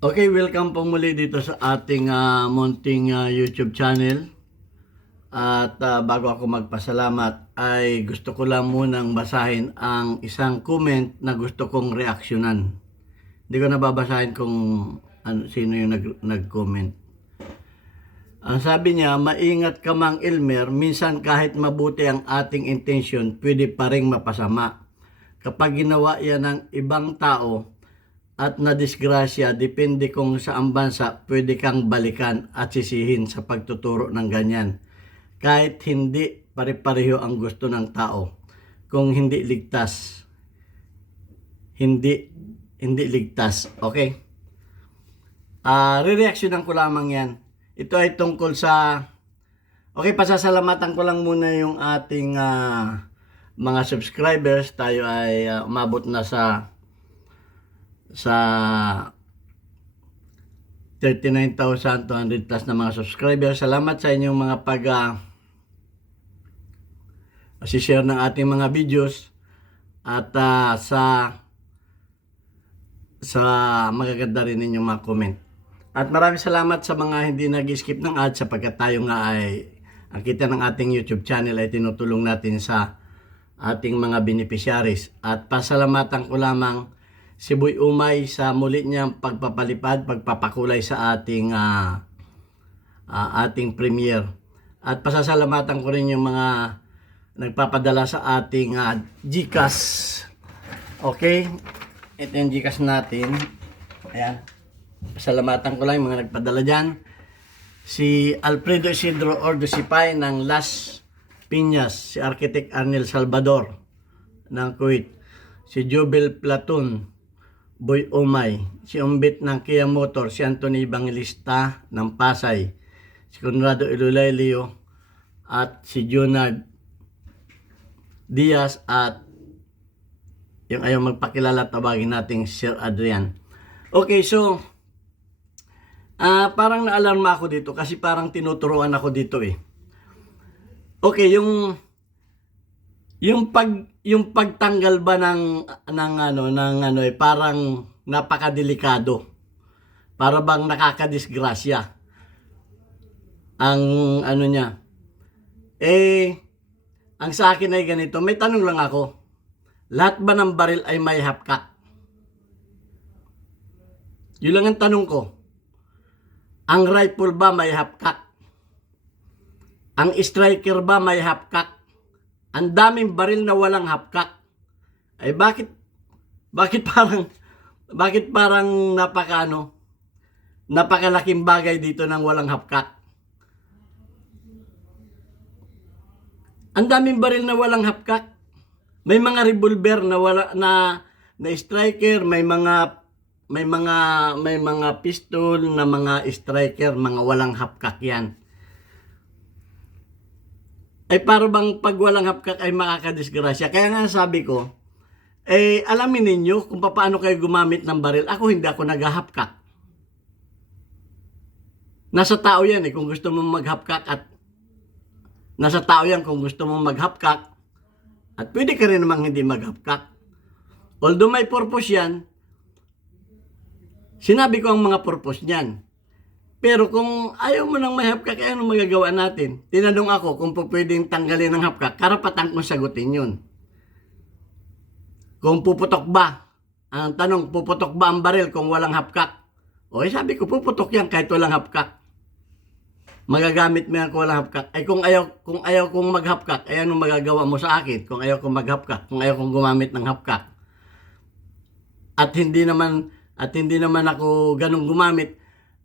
Okay, welcome po muli dito sa ating munting YouTube channel. At bago ako magpasalamat ay gusto ko lang munang basahin ang isang comment na gusto kong reaksyonan. Hindi ko nababasahin kung sino yung nag-comment. Ang sabi niya, maingat ka Mang Elmer, minsan kahit mabuti ang ating intensyon, pwede pa ring mapasama. Kapag ginawa yan ng ibang tao, at nadisgrasya, depende kung saan bansa pwede kang balikan at sisihin sa pagtuturo ng ganyan. Kahit hindi pare-pareho ang gusto ng tao. Kung hindi ligtas. Hindi ligtas. Okay? Re-reactionan ko lamang yan. Ito ay tungkol sa... Okay, pasasalamatan ko lang muna yung ating mga subscribers. Tayo ay umabot na sa 39,200 plus na mga subscribers. Salamat sa inyong mga share ng ating mga videos at sa magaganda rin ninyong mga comment. At maraming salamat sa mga hindi nag-skip ng ads sapagkat tayo nga ay ang kita ng ating YouTube channel ay tinutulong natin sa ating mga beneficiaries. At pasalamatan ko lamang si Boy Umay sa muli niyang pagpapalipad, pagpapakulay sa ating premiere. At pasasalamatan ko rin yung mga nagpapadala sa ating GCash. Okay? Ito yung GCash natin. Ayan. Pasalamatan ko lang yung mga nagpadala dyan. Si Alfredo Isidro Ordosipay ng Las Piñas. Si Architect Arnel Salvador ng Kuwait. Si Jubel Platon, Boy Umay, si Umbit ng Kia Motor, si Anthony Evangelista ng Pasay, si Conrado Ilulaylio, at si Junard Diaz, at yung ayaw magpakilala, tawagin nating Sir Adrian. Okay, so parang naalarma ako dito kasi parang tinuturuan ako dito eh. Okay, yung pagtanggal ba ng parang napakadelikado. Para bang nakakadisgrasya. Ang niya. Ang sa akin ay ganito, may tanong lang ako. Lahat ba ng baril ay may hapkak? Yun lang ang tanong ko. Ang rifle ba may hapkak? Ang striker ba may hapkak? Ang daming baril na walang hapkak. Ay bakit parang napakalaking bagay dito ng walang hapkak? Ang daming baril na walang hapkak. May mga revolver na na striker, may mga pistol na mga striker, mga walang hapkak yan. Ay para bang pag walang hapkak ay makakadisgrasya. Kaya nga sabi ko, alamin ninyo kung paano kayo gumamit ng baril. Ako hindi ako naghahapkak. Nasa tao yan kung gusto mong maghapkak at nasa tao yan kung gusto mong maghapkak at pwede ka rin namang hindi maghapkak. Although may purpose yan, sinabi ko ang mga purpose niyan. Pero kung ayaw mo nang may hapkak, ano magagawa natin? Tinanong ako kung pwedeng tanggalin ng hapkak, karapatan kong sagutin yun. Kung puputok ba? Ang tanong, puputok ba ang baril kung walang hapkak? O sabi ko, puputok yan kahit walang hapkak. Magagamit mo yan kung walang hapkak. Ay kung ayaw kong maghapkak, ay anong magagawa mo sa akin? Kung ayaw kong maghapkak, kung ayaw kong gumamit ng hapkak. At hindi naman ako ganong gumamit.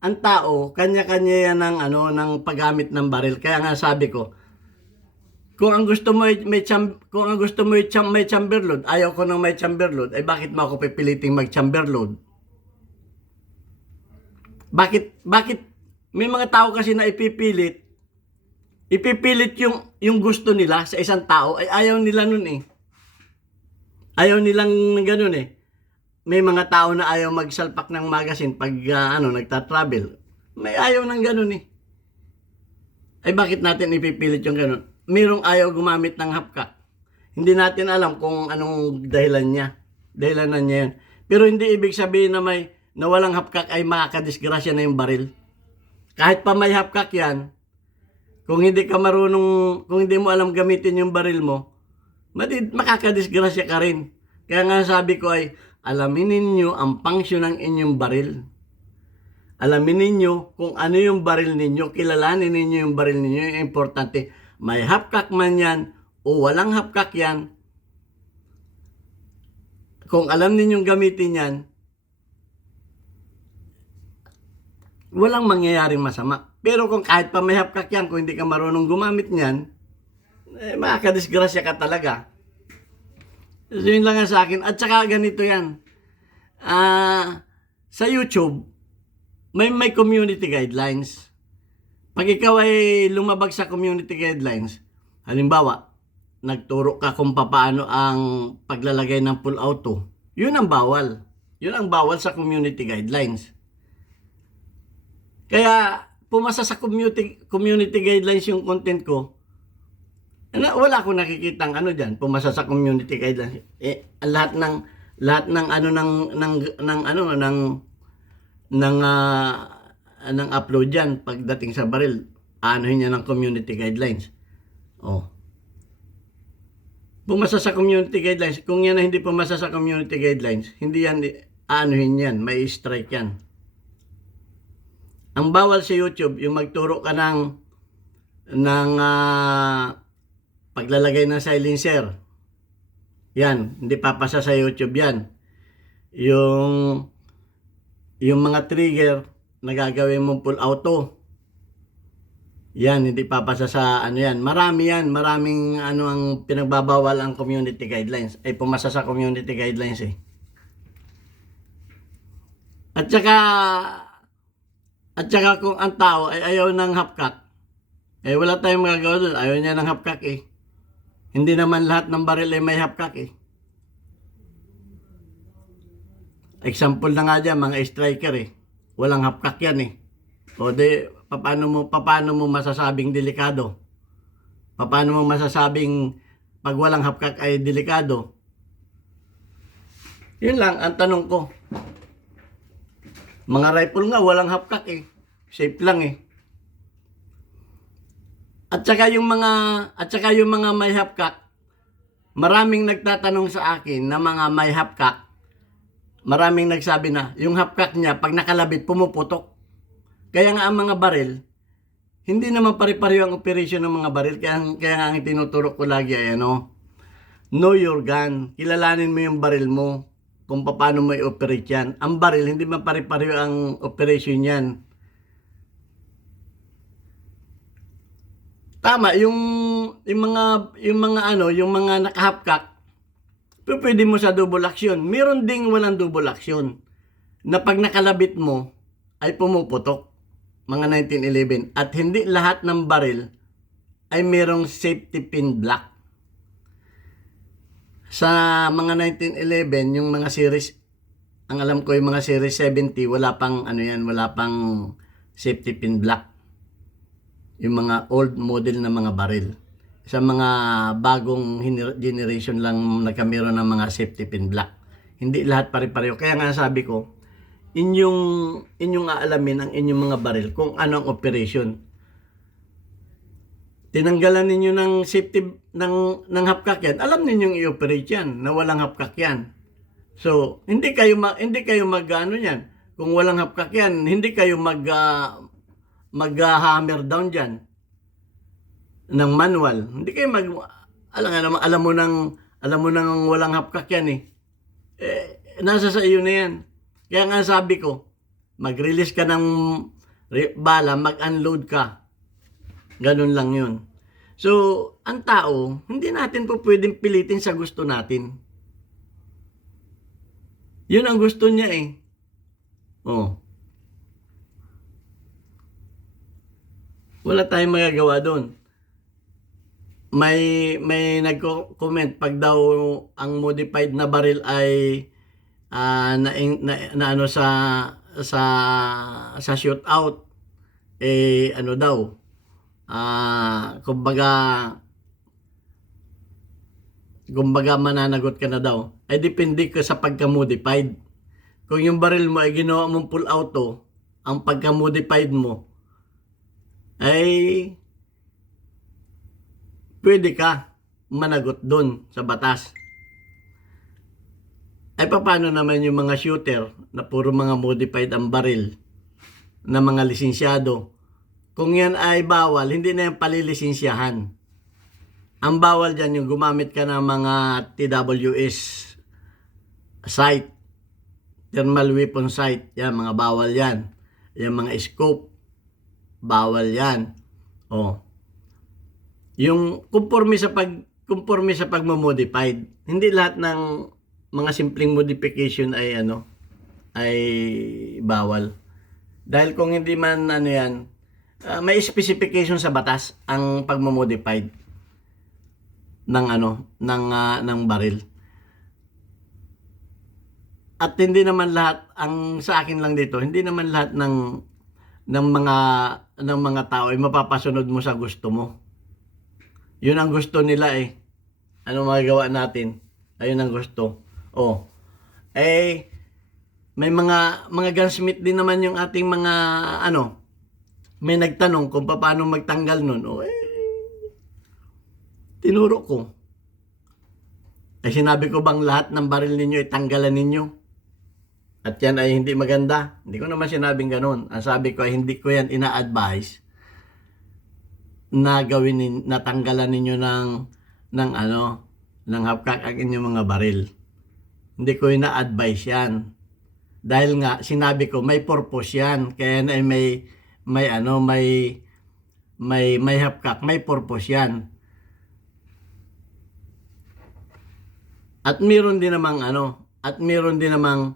Ang tao, kanya-kanya yan ng paggamit ng baril. Kaya nga sabi ko, kung ang gusto mo may chamber load, ayaw ko nang may chamber load, ay bakit mo ako pipiliting mag chamber load? Bakit may mga tao kasi na ipipilit yung gusto nila sa isang tao, ay ayaw nila nun eh. Ayaw nilang ganun eh. May mga tao na ayaw magsalpak ng magazine pag nagta-travel. May ayaw ng ganun eh. Ay bakit natin ipipilit yung ganun? Mayroong ayaw gumamit ng hapkak. Hindi natin alam kung anong dahilanan niya yan. Pero hindi ibig sabihin na na walang hapkak ay makakadisgrasya na yung baril. Kahit pa may hapkak yan, kung hindi ka marunong, kung hindi mo alam gamitin yung baril mo, makakadisgrasya ka rin. Kaya nga sabi ko ay, alamin ninyo ang function ng inyong baril. Alamin ninyo kung ano yung baril ninyo, kilalanin ninyo yung baril ninyo, yung importante. May hapkak man yan o walang hapkak yan, kung alam ninyong gamitin yan, walang mangyayaring masama. Pero kung kahit pa may hapkak yan, kung hindi ka marunong gumamit niyan, makakadisgrasya ka talaga. So yun lang nga sa akin. At saka ganito yan. Sa YouTube, may community guidelines. Pag ikaw ay lumabag sa community guidelines, halimbawa, nagturo ka kung paano ang paglalagay ng full auto, yun ang bawal. Yun ang bawal sa community guidelines. Kaya, pumasa sa community guidelines yung content ko, wala akong nakikitang ano diyan, pumasa sa community guidelines. Lahat ng upload diyan pagdating sa baril, anuhin niya ng community guidelines. Oh. Pumasa sa community guidelines. Kung yan na hindi pumasa sa community guidelines, hindi yan anuhin yan, may strike yan. Ang bawal sa YouTube, yung magturo ka ng paglalagay ng silencer. Yan, hindi papasa sa YouTube yan. Yung mga trigger na gagawin mong full auto. Yan, hindi papasa sa ano yan. Marami yan, maraming ang pinagbabawal ang community guidelines. Ay pumasa sa community guidelines eh. At saka kung ang tao ay ayaw ng hapkak, wala tayong magagawa doon. Ayaw niya ng hapkak eh. Hindi naman lahat ng baril ay may hapkak eh. Example na nga dyan, mga striker eh. Walang hapkak yan eh. O de, paano mo masasabing delikado? Paano mo masasabing pag walang hapkak ay delikado? Yun lang ang tanong ko. Mga rifle nga walang hapkak eh. Safe lang eh. At saka yung mga may hapkak, maraming nagtatanong sa akin na mga may hapkak, maraming nagsabi na yung hapkak niya pag nakalabit pumuputok. Kaya nga ang mga baril, hindi naman pare-pareho ang operation ng mga baril. Kaya nga ang tinuturo ko lagi ay know your gun. Kilalanin mo yung baril mo kung paano mo i-operate yan. Ang baril, hindi man pare-pareho ang operation yan. Tama, yung mga nakahapkak, pwede mo sa double action. Meron ding walang double action na pag nakalabit mo ay pumuputok. Mga 1911. At hindi lahat ng baril ay merong safety pin block. Sa mga 1911, yung mga series, ang alam ko yung mga series 70, wala pang safety pin block. Yung mga old model na mga baril. Sa mga bagong generation lang nagkameron ng mga safety pin block. Hindi lahat pare-pareho. Kaya nga sabi ko, inyong aalamin ang inyong mga baril kung ano ang operation. Tinanggalan ninyo ng safety ng hapkak yan, alam ninyong i-operate yan na walang hapkak yan. So, hindi kayo mag-ano yan. Kung walang hapkak yan, hindi kayo mag-hammer down diyan ng manual. Hindi kayo alam mo nang walang hapkak yan eh. Nasa sa iyo na yan. Kaya nga sabi ko, mag-release ka ng bala, mag-unload ka. Ganun lang yun. So, ang tao, hindi natin po pwedeng pilitin sa gusto natin. Yun ang gusto niya eh. Oh. Wala tayong magagawa doon. May nagko-comment pag daw ang modified na baril ay sa shootout kumbaga mananagot ka na daw. Ay depende ka sa pagka-modified. kung yung baril mo ay ginawa mong full auto, ang pagka-modified mo, ay pwede ka managot doon sa batas. Ay paano naman yung mga shooter na puro mga modified ang baril na mga lisensyado? Kung yan ay bawal, hindi na yan palilisensiyahan. Ang bawal dyan yung gumamit ka ng mga TWS sight, thermal weapon sight, yan mga bawal yan. Yung mga scope, bawal yan. Oh. Yung conforme sa pagmo-modified, hindi lahat ng mga simpleng modification ay ay bawal. Dahil kung hindi man yan, may specification sa batas ang pagmo-modified ng ng baril. At hindi naman lahat, ang sa akin lang dito, hindi naman lahat ng mga tao ay mapapasunod mo sa gusto mo. Yun ang gusto nila eh. Ano magagawa natin? Ayun ang gusto. Oh. May mga gunsmith din naman yung ating mga may nagtanong kung paano magtanggal nun. Tinuro ko. Sinabi ko bang lahat ng baril ninyo ay tanggalan ninyo? At yan ay hindi maganda. Hindi ko naman sinabing ganun. Ang sabi ko ay hindi ko yan ina-advise na gawin, na tanggalan ninyo ng hapkak ang inyong mga baril. Hindi ko ina-advise yan. Dahil nga sinabi ko may purpose yan. Kaya na may hapkak, may purpose yan. At meron din namang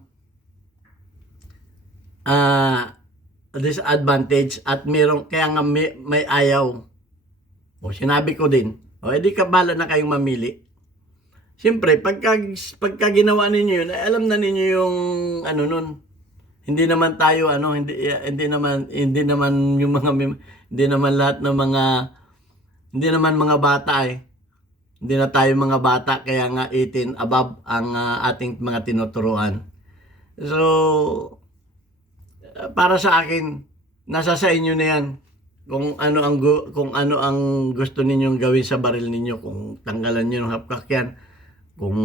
disadvantage at meron kaya nga may ayaw. O sinabi ko din, edi ka bala na kayong mamili. Siyempre, pagka ginawa ninyo yun, ay alam na ninyo yung nun. Hindi naman tayo hindi naman yung mga hindi naman lahat ng mga hindi naman mga bata eh. Hindi na tayo mga bata kaya nga 18 above ang ating mga tinuturuan. So para sa akin, nasa sa inyo na yan. Kung ano ang gusto ninyong gawin sa baril ninyo, kung tanggalan niyo ng hapkak yan, kung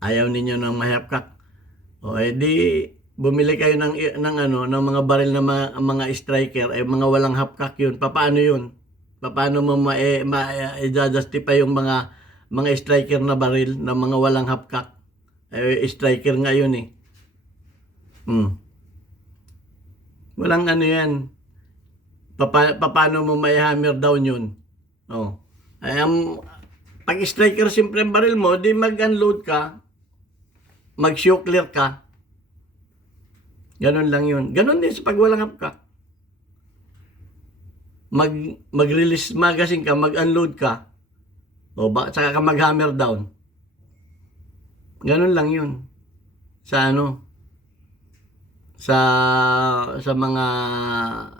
ayaw ninyo ng mahapkak, edi bumili kayo ng mga baril na mga striker, mga walang hapkak yun. Paano yun? Paano mo i-justify yung mga striker na baril na mga walang hapkak? Striker nga yun eh. Walang yan. Paano mo may hammer down yun? Pag striker simple ang baril mo, di mag-unload ka, mag-show clear ka. Ganon lang yun. Ganon din sa pag walang hapkak. Mag-release magazine ka, mag-unload ka, saka ka mag-hammer down. Ganon lang yun. Sa mga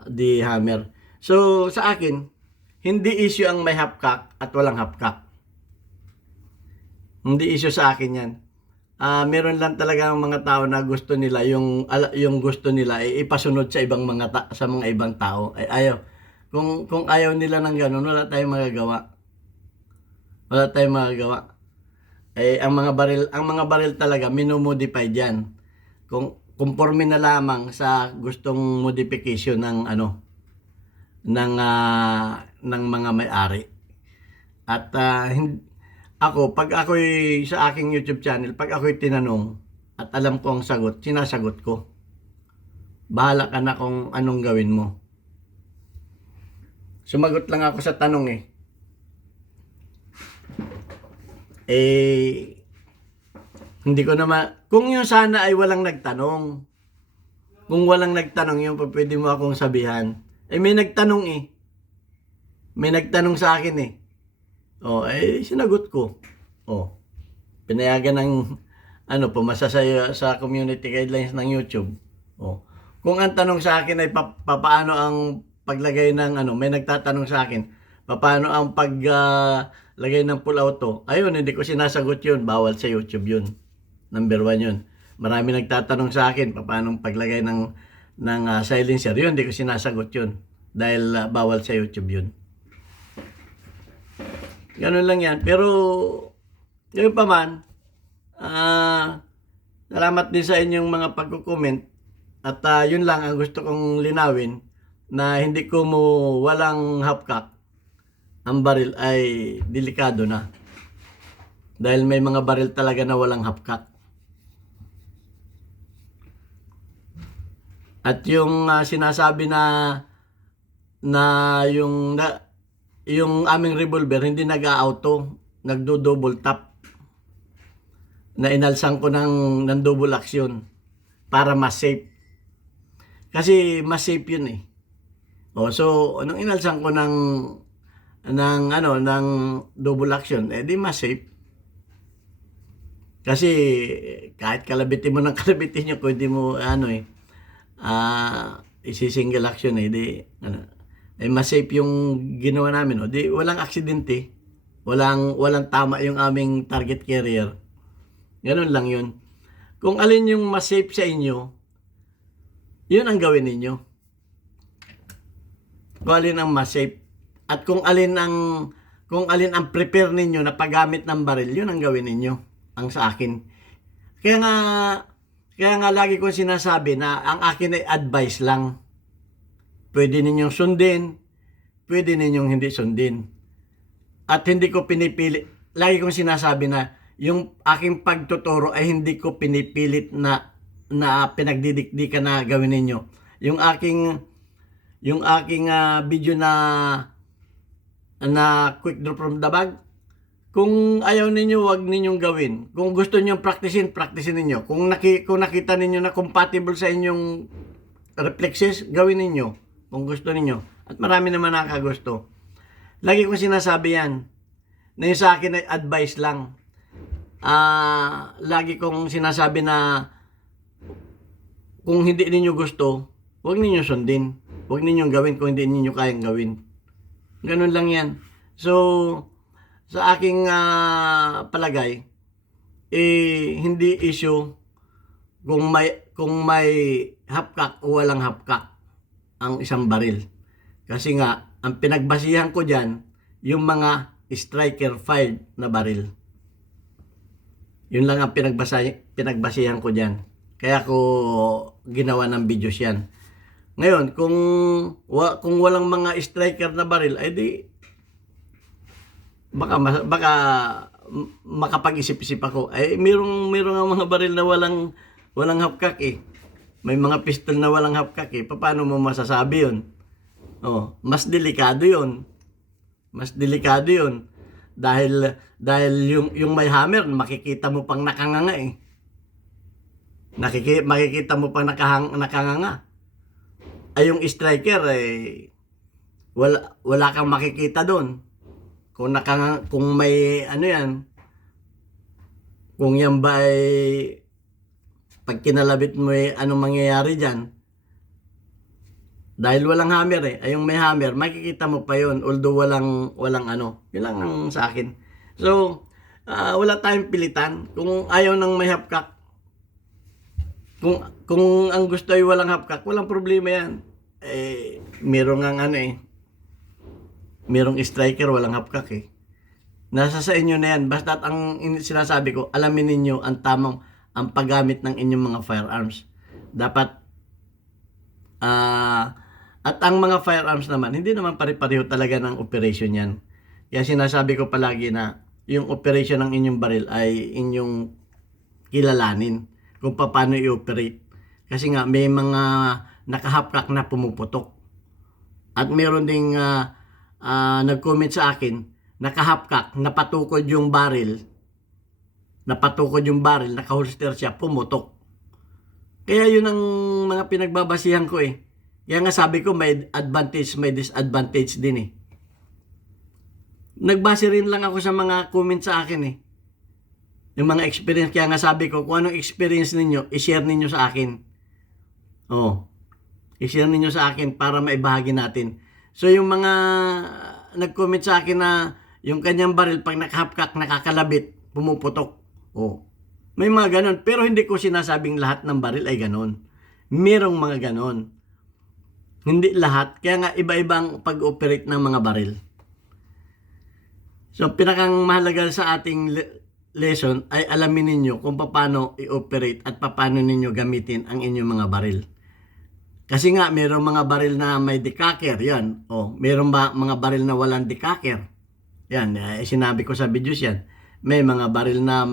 di hammer. So, sa akin, hindi issue ang may hapkak at walang hapkak. Hindi issue sa akin yan. Meron lang talaga ang mga tao na gusto nila, yung gusto nila ay ipasunod sa sa mga ibang tao. Ay ayaw. Kung ayaw nila ng ganun, wala tayong magagawa. Wala tayong magagawa. Ang mga baril talaga minomodify diyan. Kung conforme na lamang sa gustong modification ng mga may-ari. At ako, pag ako'y sa aking YouTube channel, pag ako'y tinanong at alam ko ang sagot, sinasagot ko. Bahala ka na kung anong gawin mo. Sumagot lang ako sa tanong hindi ko naman, kung yung sana ay walang nagtanong. Kung walang nagtanong yung pwede mo akong sabihan. May nagtanong May nagtanong sa akin sinagot ko. Pinayagan ng pumasa sa community guidelines ng YouTube. Kung ang tanong sa akin ay paano ang paglagay ng may nagtatanong sa akin, paano ang paglagay ng full auto? Ayun, hindi ko sinasagot yun. Bawal sa YouTube yun. Number 1 yun. Marami nagtatanong sa akin paano paglagay ng silencer. Yun, hindi ko sinasagot yun. Dahil bawal sa YouTube yun. Ganun lang yan. Pero, ngayon pa man, salamat din sa inyong mga pagko-comment. At yun lang ang gusto kong linawin na hindi ko mo walang hapkak. Ang baril ay delikado na. Dahil may mga baril talaga na walang hapkak. At yung sinasabi na yung aming revolver hindi nag-auto, nagdo-double tap. Na inalsan ko ng double action para mas safe. Kasi mas safe yun eh. So anong inalsan ko ng double action, di mas safe. Kasi kahit kalabitin mo ng kalabitin nyo, kung hindi mo isi-single action di mas safe yung ginawa namin, di walang aksidente, walang tama yung aming target carrier. Ganun lang yun. Kung alin yung mas safe sa inyo, yun ang gawin ninyo. Kung alin ang mas safe at kung alin ang prepare ninyo na paggamit ng baril, yun ang gawin ninyo. Ang sa akin. Kaya nga lagi kong sinasabi na ang akin ay advice lang. Pwede ninyong sundin, pwede ninyong hindi sundin. At hindi ko pinipili, lagi kong sinasabi na yung aking pagtuturo ay hindi ko pinipilit na pinagdidikdikan na gawin ninyo. Yung aking video na quick draw from the bag, kung ayaw ninyo, wag ninyong gawin. Kung gusto niyo practicein ninyo. Kung nakita ninyo na compatible sa inyong reflexes, gawin ninyo. Kung gusto ninyo. At marami naman nakagusto. Lagi kong sinasabi yan. Na yung sa akin ay advice lang. Lagi kong sinasabi na kung hindi ninyo gusto, wag ninyo sundin. Wag ninyong gawin kung hindi ninyo kayang gawin. Ganun lang yan. So, sa aking palagay, hindi issue kung may hapkak o walang hapkak ang isang baril. Kasi nga, ang pinagbasihan ko dyan, yung mga striker fired na baril. Yun lang ang pinagbasihan ko dyan. Kaya ko ginawa ng videos yan. Ngayon, kung walang mga striker na baril, ay di baka makapag-isip-isip ako. Ay mayroong ang mga baril na walang hapkak eh. May mga pistol na walang hapkak eh. Paano mo masasabi 'yun? Mas delikado 'yun. Mas delikado 'yun. Dahil yung may hammer, makikita mo pang nakanganga eh. Makikita mo pang nakanganga. Ay yung striker eh wala kang makikita doon. Kung may yan, kung yan ba ay pag kinalabit mo anong mangyayari dyan, dahil walang hammer ay yung may hammer, makikita mo pa yon, although walang yun lang ang sa akin. So, wala tayong pilitan. Kung ayaw ng may hapkak, kung ang gusto ay walang hapkak, walang problema yan. Merong merong striker, walang hapkak eh. Nasa sa inyo na yan. Basta ang sinasabi ko, alamin ninyo ang paggamit ng inyong mga firearms. Dapat, at ang mga firearms naman, hindi naman pare-pareho talaga ng operation yan. Kaya sinasabi ko palagi na yung operation ng inyong baril ay inyong kilalanin kung paano i-operate. Kasi nga, may mga nakahapkak na pumuputok. At meron ding nag-comment sa akin, nakahapkak, napatukod yung baril, nakaholster siya, pumutok. Kaya yun ang mga pinagbabasihan ko eh. Kaya nga sabi ko, may advantage, may disadvantage din eh. Nagbase rin lang ako sa mga comment sa akin eh. Yung mga experience, kaya nga sabi ko, kung anong experience ninyo, i-share ninyo sa akin. I-share ninyo sa akin para maibahagi natin. So yung mga nag-comment sa akin na yung kanyang baril pag nakahapkak, nakakalabit, pumuputok. May mga ganon. Pero hindi ko sinasabing lahat ng baril ay ganon. Merong mga ganon. Hindi lahat. Kaya nga iba-ibang pag-operate ng mga baril. So, pinakang mahalaga sa ating lesson ay alamin ninyo kung paano i-operate at paano ninyo gamitin ang inyong mga baril. Kasi nga, mayroong mga baril na may decacker, yan. O, mayroong mga baril na walang decacker. Yan, sinabi ko sa videos yan. May mga baril na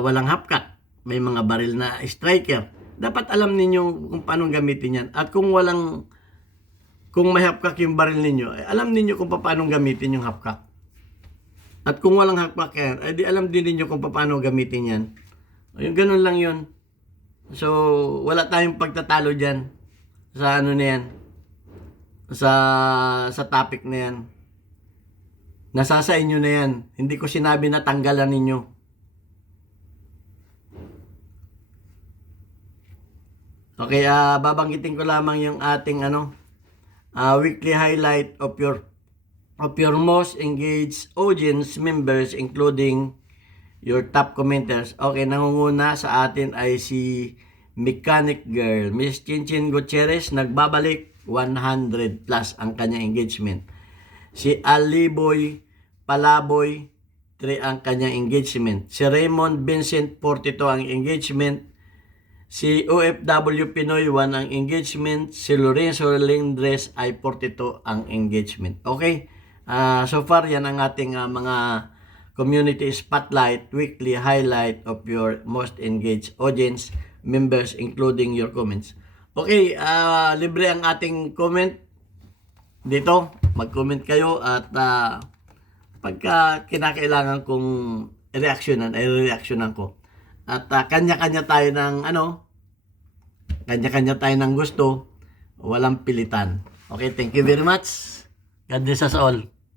walang half-cut. May mga baril na striker. Dapat alam ninyo kung paano gamitin yan. At kung may half-cut yung baril ninyo, alam ninyo kung paano gamitin yung half-cut. At kung walang half-cut yan, di alam din ninyo kung paano gamitin yan. Yung ganun lang yun. So, wala tayong pagtatalo dyan sa ano na yan. Sa topic na yan. Nasa sa inyo na yan. Hindi ko sinabi na tanggalan ninyo. Okay, babanggitin ko lamang yung ating weekly highlight of your most engaged audience members, including your top commenters. Okay, nangunguna sa atin ay si Mechanic Girl. Miss Chinchin Gutierrez, nagbabalik 100 plus ang kanyang engagement. Si Aliboy Palaboy, 3 ang kanyang engagement. Si Raymond Vincent, 42 ang engagement. Si OFW Pinoy, 1 ang engagement. Si Lorenzo Lindres ay 42 ang engagement. Okay, so far yan ang ating mga community spotlight, weekly highlight of your most engaged audience members, including your comments. Okay, libre ang ating comment dito. Mag-comment kayo at pagka kinakailangan kong reaksyonan, ay reaksyonan ko. At kanya-kanya tayo ng kanya-kanya tayo ng gusto, walang pilitan. Okay, thank you very much. God bless us all.